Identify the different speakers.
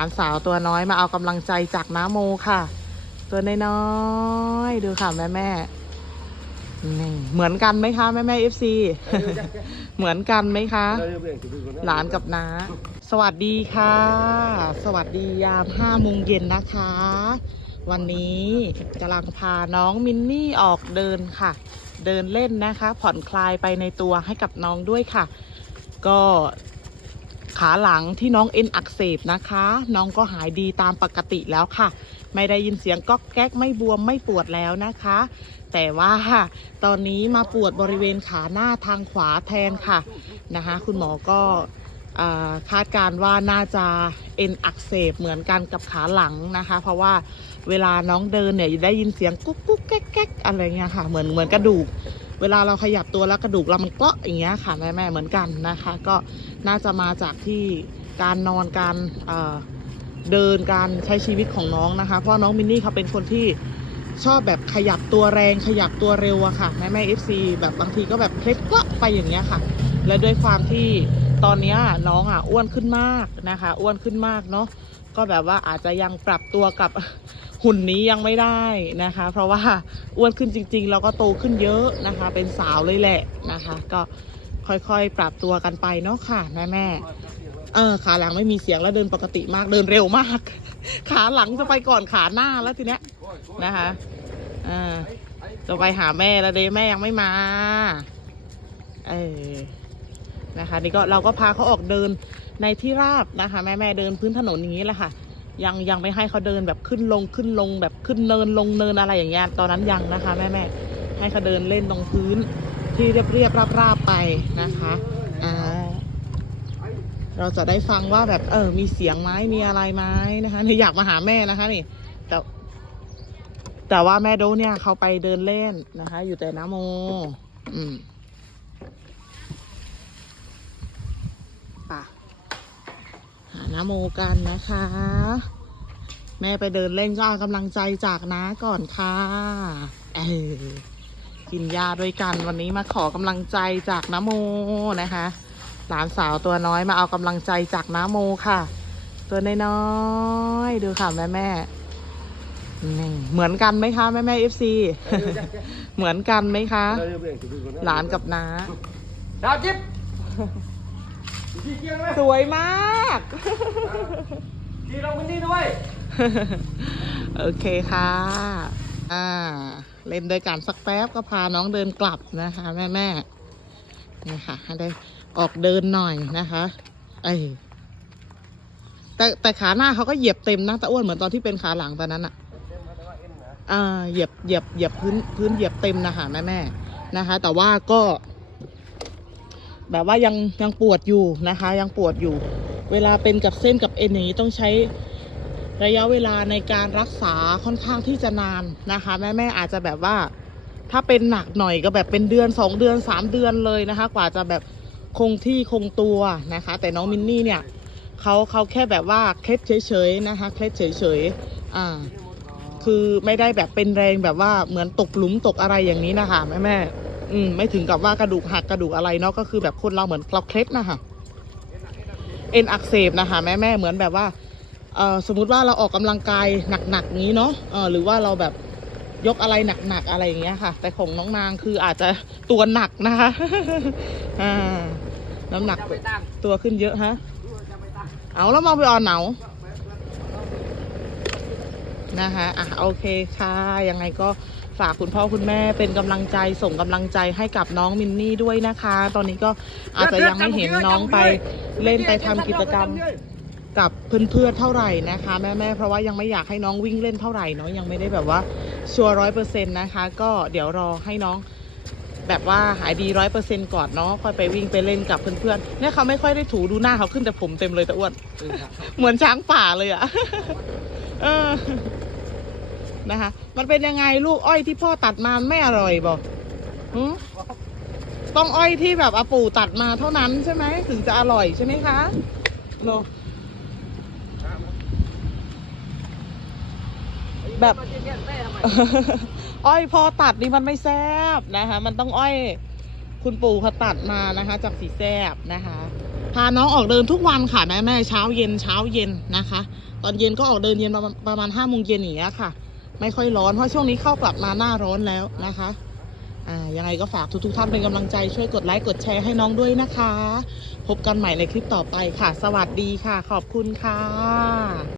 Speaker 1: ลานสาวตัวน้อยมาเอากำลังใจจากน้าโมค่ะ ตัวน้อยๆดูค่ะแม่แม่นี่เหมือนกันไหมคะแม่แม่เอฟซีเหมือนกันไหมคะ หลานกับน้า สวัสดีค่ะ สวัสดียามห้าโมงเย็นนะคะ วันนี้กำลังพาน้องมินนี่ออกเดินค่ะ เดินเล่นนะคะ ผ่อนคลายไปในตัวให้กับน้องด้วยค่ะ ก็ ขาหลังที่น้องเอ็นอักเสบนะคะ น้องก็หายดีตามปกติแล้วค่ะ ไม่ได้ยินเสียงก๊อกแก๊กไม่บวมไม่ปวดแล้วนะคะ แต่ว่าตอนนี้มาปวดบริเวณขาหน้าทางขวาแทนค่ะนะคะ คุณหมอก็คาดการว่าน่าจะเอ็นอักเสบเหมือนกันกับขาหลังนะคะ เพราะว่าเวลาน้องเดินเนี่ยได้ยินเสียงกุ๊กกุ๊กแก๊กแก๊กอะไรเงี้ยค่ะเหมือนเหมือนกระดูก เวลาเราขยับตัวแล้วกระดูกเรามันเกาะอย่างเงี้ยค่ะแม่แม่เหมือนกันนะคะ ก็น่าจะมาจากที่การนอนการเเดินการใช้ชีวิตของน้องนะคะ เพราะน้องมินนี่เขาเป็นคนที่ชอบแบบขยับตัวแรงขยับตัวเร็วอะค่ะแม่แม่เอฟซีแบบบางทีก็แบบเคล็ดเกาะไปอย่างเงี้ยค่ะ และด้วยความที่ตอนนี้น้องอะอ้วนขึ้นมากนะคะ อ้วนขึ้นมากเนาะก็แบบว่าอาจจะยังปรับตัวกับ หุ่นนี้ยังไม่ได้นะคะ เพราะว่าอ้วนขึ้นจริง ๆ แล้วก็โตขึ้นเยอะนะคะ เป็นสาวเลยแหละนะคะ ก็ค่อยๆ ปรับตัวกันไปเนาะค่ะแม่แม่เออขาหลังไม่มีเสียงแล้วเดินปกติมากเดินเร็วมาก ขาหลังจะไปก่อนขาหน้าแล้วทีเนี้ยนะคะอ่าจะไปหาแม่แล้วเดแม่ยังไม่มาเออนะคะนี่ก็เราก็พาเขาออกเดินในที่ราบนะคะ แม่แม่เดินพื้นถนนอย่างนี้แหละค่ะ ยังยังไม่ให้เขาเดินแบบขึ้นลงขึ้นลงแบบขึ้นเนินลงเนินอะไรอย่างเงี้ยตอนนั้นยังนะคะ แม่แม่ให้เขาเดินเล่นตรงพื้นที่เรียบเรียบราบราบๆไปนะคะอ่าเราจะได้ฟังว่าแบบเออ มีเสียงไหมมีอะไรไหมนะคะนี่อยากมาหาแม่นะคะนี่ แต่ แต่ว่าแม่โดเนี่ยเขาไปเดินเล่นนะคะ อยู่แต่น้ำโม อืมป่ะ น้าโมกันนะคะ แม่ไปเดินเล่นก็เอากำลังใจจากน้าก่อนค่ะเออกินยาด้วยกันวันนี้มาขอกำลังใจจากน้าโมนะคะ หลานสาวตัวน้อยมาเอากำลังใจจากน้าโมค่ะ ตัวน้อยดูค่ะแม่แม่เหมือนกันไหมคะแม่แม่เอฟซีเหมือนกันไหมคะ หลานกับน้า
Speaker 2: ดาวจิ๊บ ขี่เกียงไหม
Speaker 1: สวยมาก
Speaker 2: ขี่เราคนนี้ด้วย
Speaker 1: โอเคค่ะ อ่า เล่นด้วยกันสักแป๊บก็พาน้องเดินกลับนะคะแม่แม่ๆนี่ค่ะให้ได้ออกเดินหน่อยนะคะเอ้ยแต่แต่ขาหน้าเขาก็เหยียบเต็มนะแต่อ้วนเหมือนตอนที่เป็นขาหลังตอนนั้นอะอ่าเหยียบเหยียบเหยียบพื้นพื้นเหยียบเต็มนะคะแม่แม่ๆนะคะ แต่ว่าก็ แบบว่ายังยังปวดอยู่นะคะ ยังปวดอยู่ เวลาเป็นกับเส้นกับเอ็นอย่างนี้ต้องใช้ระยะเวลาในการรักษาค่อนข้างที่จะนานนะคะ แม่แม่อาจจะแบบว่า ถ้าเป็นหนักหน่อยก็แบบเป็นเดือนสองเดือนสามเดือนเลยนะคะ กว่าจะแบบคงที่คงตัวนะคะ แต่น้องมินนี่เนี่ยเขาเขาแค่แบบว่าเคล็ดเฉยๆนะคะเคล็ดเฉยๆอ่าคือไม่ได้แบบเป็นแรงแบบว่าเหมือนตกหลุมตกอะไรอย่างนี้นะคะแม่แม่ อืมไม่ถึงกับว่ากระดูกหักกระดูกอะไรเนาะก็คือแบบคนเราเหมือนเราเคล็ดนะคะเอ็นอักเสบนะคะแม่แม่เหมือนแบบว่าเอ่อสมมุติว่าเราออกกำลังกายหนักๆนี้เนาะเออหรือว่าเราแบบยกอะไรหนักๆอะไรอย่างเงี้ยค่ะ แต่ของน้องนางคืออาจจะตัวหนักนะคะอ่าน้ำหนัก
Speaker 2: ตั
Speaker 1: วขึ้นเยอะฮะเอาแล้วมองไปออนเหนานะคะอะโอเคค่ะยังไงก็ ฝากคุณพ่อคุณแม่เป็นกำลังใจส่งกำลังใจให้กับน้องมินนี่ด้วยนะคะ ตอนนี้ก็อาจจะยังไม่เห็นน้องไปเล่นไปทำกิจกรรมกับเพื่อนๆเท่าไหร่นะคะแม่ๆเพราะว่ายังไม่อยากให้น้องวิ่งเล่นเท่าไหร่เนาะยังไม่ได้แบบว่าชัวร้อยเปอร์เซ็นต์นะคะ ก็เดี๋ยวรอให้น้องแบบว่าหายดีร้อยเปอร์เซ็นต์ก่อนเนาะค่อยไปวิ่งไปเล่นกับเพื่อนๆเนี่ยเขาไม่ค่อยได้ถูดูหน้าเขาขึ้นแต่ผมเต็มเลยแต่อ้วนเหมือนช้างป่าเลยอะเออ นะคะ มันเป็นยังไงลูกอ้อยที่พ่อตัดมาไม่อร่อยบอกต้องอ้อยที่แบบอาปู่ตัดมาเท่านั้นใช่ไหมถึงจะอร่อยใช่ไหมคะโนแบบอ้อยพอตัดนี่มันไม่แซบนะคะ มันต้องอ้อยคุณปู่เขาตัดมานะคะ จากสีแซบนะคะ พาน้องออกเดินทุกวันค่ะแม่แม่เช้าเย็นเช้าเย็นนะคะ ตอนเย็นก็ออกเดินเย็นประมาณประมาณห้าโมงเย็นอย่างเงี้ยค่ะ ไม่ค่อยร้อนเพราะช่วงนี้เข้ากลับมาหน้าร้อนแล้วนะคะ อ่ายังไงก็ฝากทุกๆท่านเป็นกำลังใจช่วยกดไลค์กดแชร์ให้น้องด้วยนะคะ พบกันใหม่ในคลิปต่อไปค่ะ สวัสดีค่ะ ขอบคุณค่ะ